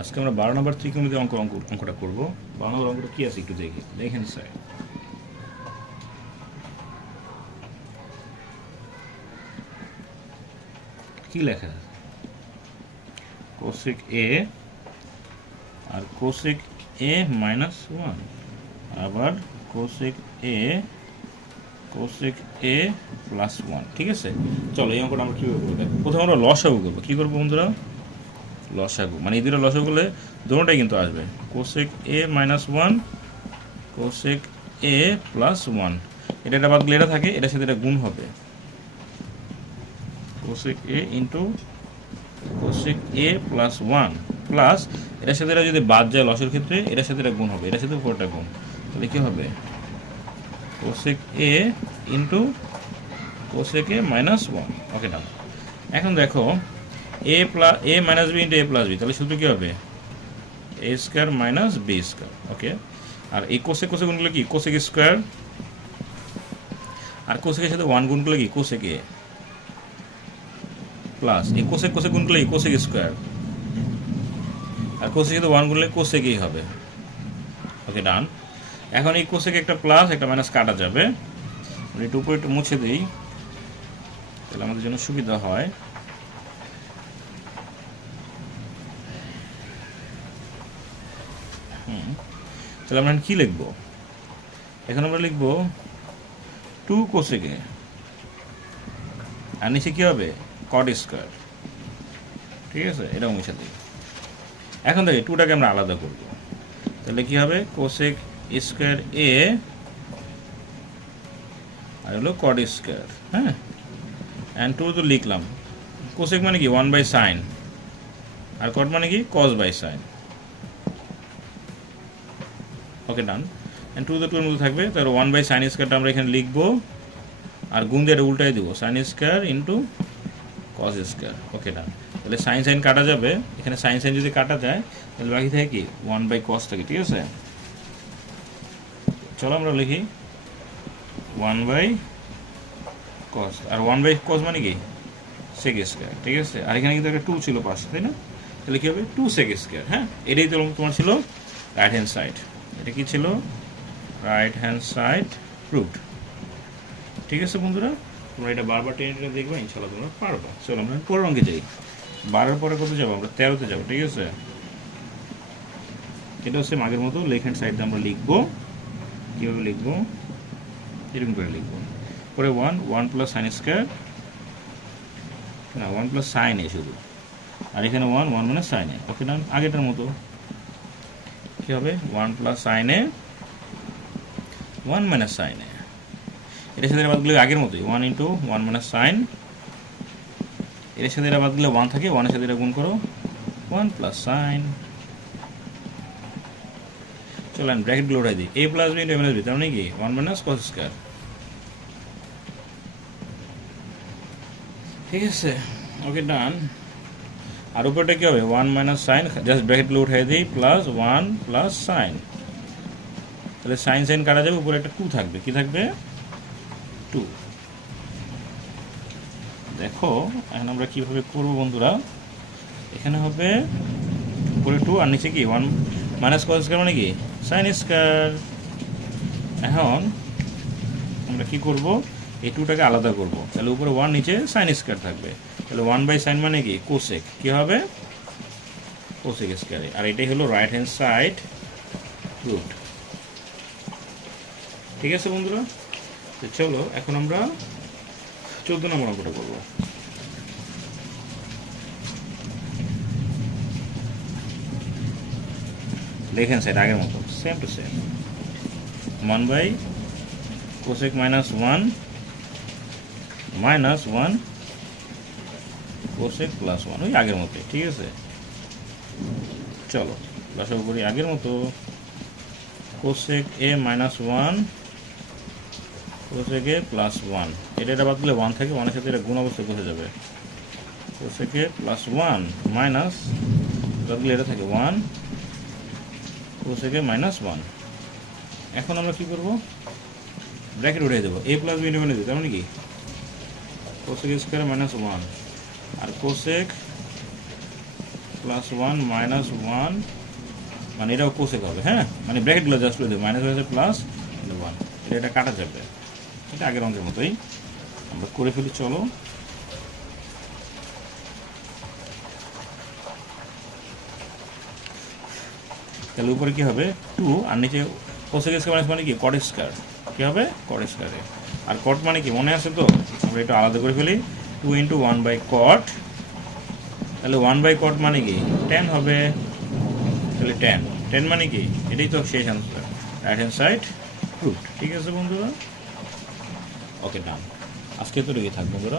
আজকে আমরা 12 নম্বর ত্রিকোণমিতি অঙ্কটা করব। 12 নম্বর অঙ্কটা কি আছে একটু দেখি, দেখেন স্যার। কি লেখা আছে? কোসেক এ আর কোসেক এ মাইনাস ওয়ান, আবার কোসেক এ প্লাস ওয়ান। ঠিক আছে, চলো এই অঙ্কটা আমরা কীভাবে করবো দেখো। প্রথমে আমরা লসাগু করবো। কী করবো বন্ধুরা? লসাগু, মানে এই দুটো লসাগু করলে দুটোটাই কিন্তু আসবে। Cosec A minus one, cosec A plus one. এটা বাদ গেলে এটা থাকে, এটার সাথে এটা গুণ হবে। Cosec A into cosec A plus one plus এটার সাথে এটা যদি বাদ যায় লসের ক্ষেত্রে, এটার সাথে এটা গুণ হবে, এটার সাথে উপরটা গুণ। তাহলে কী হবে? Cosec A into cosec A minus one. Okay done. এখন দেখো A minus B into A plus B, তাহলে শুধু কী হবে? A square minus B square. Okay, আর এই কোসেক গুণ করলে কি? কোসেক স্কোয়ার, আর কোসেকের সাথে ওয়ান গুণ করলে কি? কোসেক এ প্লাস এই কোসেক গুণ করলে কোসেক স্কোয়ার, আর কোসেকের সাথে ওয়ান গুণলে কোসেক এ হবে। ওকে ডান। এখন এই কোসেক একটা প্লাস একটা মাইনাস কাটা যাবে, একটু উপরে একটু মুছে দিই, তাহলে আমাদের জন্য সুবিধা হয়। তাহলে আমরা কি লিখবো? এখন আমরা লিখবো 2 কোসেক এ, আর নিচে কী হবে? Cot square. ঠিক আছে, এটাও মিশে দিই। এখন দেখি টুটাকে আমরা আলাদা করব, তাহলে কী হবে? কোসেক স্কোয়ার এ আর হলো কট স্কোয়ার। হ্যাঁ, অ্যান্ড টু তো লিখলাম। কোসেক মানে কি? 1/sin, আর কট মানে কি? cos/sin। Okay done. And two টুর মধ্যে থাকবে, তাহলে 1/sin স্কোয়ারটা আমরা এখানে লিখবো, আর গুণ দিয়ে এটা উল্টাই দেবো, sine square into cos square. Okay done. তাহলে সাইন কাটা যাবে, এখানে সাইন যদি কাটা যায় তাহলে বাকি থাকে কি? 1/cos থাকে। ঠিক আছে, চলো আমরা লিখি 1/cos, আর 1/cos মানে কি? Sec square. ঠিক আছে, আর এখানে কিন্তু একটা 2 ছিল পাশে, তাই না? তাহলে কী হবে? 2 সেক স্কোয়ার। হ্যাঁ, এটাই তো তোমার ছিল রাইট হ্যান্ড সাইড। এটা কি ছিল? Right hand side proved. ঠিক আছে বন্ধুরা, তোমরা এটা বারবার টেনে দেখবে, ইনশাল্লাহ তোমরা পারবে। চলো আমরা পরের অঙ্কে যাই। 12 পরে কত যাবো? আমরা 13-তে যাবো। ঠিক আছে, এটা হচ্ছে আগের মতো লেফট হ্যান্ড সাইডে আমরা লিখবো। কীভাবে লিখবো? এরকম করে লিখবো। পরে 1 প্লাস সাইন স্কোয়ার, না 1 প্লাস সাইন এ শুধু, আর এখানে 1 মানে সাইন এ। ওকে ডান। আগেটার মতো কী হবে? 1 প্লাস সাইন এ, 1 মাইনাস সাইন এ। এটার সাথে বাদ গেলে আগের মতোই 1 ইন্টু 1 মাইনাস সাইন। এর সাথে এটা বাদ গেলে 1 থাকে, 1-এর সাথে এটা গুণ করো, 1 প্লাস সাইন। চলো আমি ব্র্যাকেটগুলো উঠাই দিই। এ প্লাস বি ইন্টু এ মাইনাস বি, তার মানে কি? 1 মাইনাস কস স্কোয়ার। ঠিক আছে, ওকে ডান। আর উপরটা কী হবে? 1 মাইনাস সাইন, জাস্ট ব্র্যাকেটগুলো উঠাই দিই, প্লাস 1 প্লাস সাইন। তাহলে সাইন কাটা যাবে, উপরে একটা 2 থাকবে। কি থাকবে? 2। দেখো এখন আমরা কীভাবে করবো বন্ধুরা। এখানে হবে উপরে 2 আর নিচে কি? 1 মাইনাস কস স্কোয়ার মানে কি? Sine square. এখন আমরা কি করব? এই 2টাকে আলাদা করব, তাহলে উপরে 1 নিচে সাইন স্কোয়ার থাকবে। তাহলে 1/sin মানে কি? কোসেক। কী হবে? Cosec square. আর এটাই হলো রাইট হ্যান্ড সাইড রুট। ঠিক আছে বন্ধুরা, তো চলো এখন আমরা 14 নম্বর অঙ্কটা করবো। লেফট হ্যান্ড সাইড আগের মতো, same to same. 1/cosec minus 1 minus 1 cosec plus 1, ওই আগের মতো। ঠিক আছে, চলো লসাগু করি আগের মতো। cosec a minus 1 cosec a plus 1, এটা বাদ দিলে 1 থাকে, 1-এর সাথে এটা গুণ অবস্থায় বসে যাবে। cosec a প্লাস 1 মাইনাস, বাদ দিলে এটা থাকে 1 cosec a মাইনাস 1। এখন আমরা কী করবো? ব্র্যাকেট উঠিয়ে দেবো, এ প্লাস বি ইন্টু দেবো, তার মানে কি? cosec স্কোয়ার মাইনাস 1 আর cosec প্লাস 1 মাইনাস 1, মানে এটাও কোসেক হবে, হ্যাঁ, মানে ব্র্যাকেটগুলো জাস্ট করে দেবো, মাইনাস হয়েছে প্লাস 1, এটা কাটা যাবে, এটা আগের অঙ্কের মতোই আমরা করে ফেলি। চলো তাহলে উপরে কী হবে 2, আর নিচে কোসেক স্কয়ার মাইনাস মানে কি কট স্কয়ার, কী হবে কট স্কয়ারে, আর কট মানে কি মনে আছে তো, আমরা একটু আলাদা করে ফেলি, 2 × 1/cot, তাহলে 1/cot মানে কি 10 হবে, তাহলে 10 মানে কি এটাই তো শেষ answer, right hand side proofed. ঠিক আছে বন্ধুরা, ওকে ডান, আজকে তো রেগে থাকবো বন্ধুরা।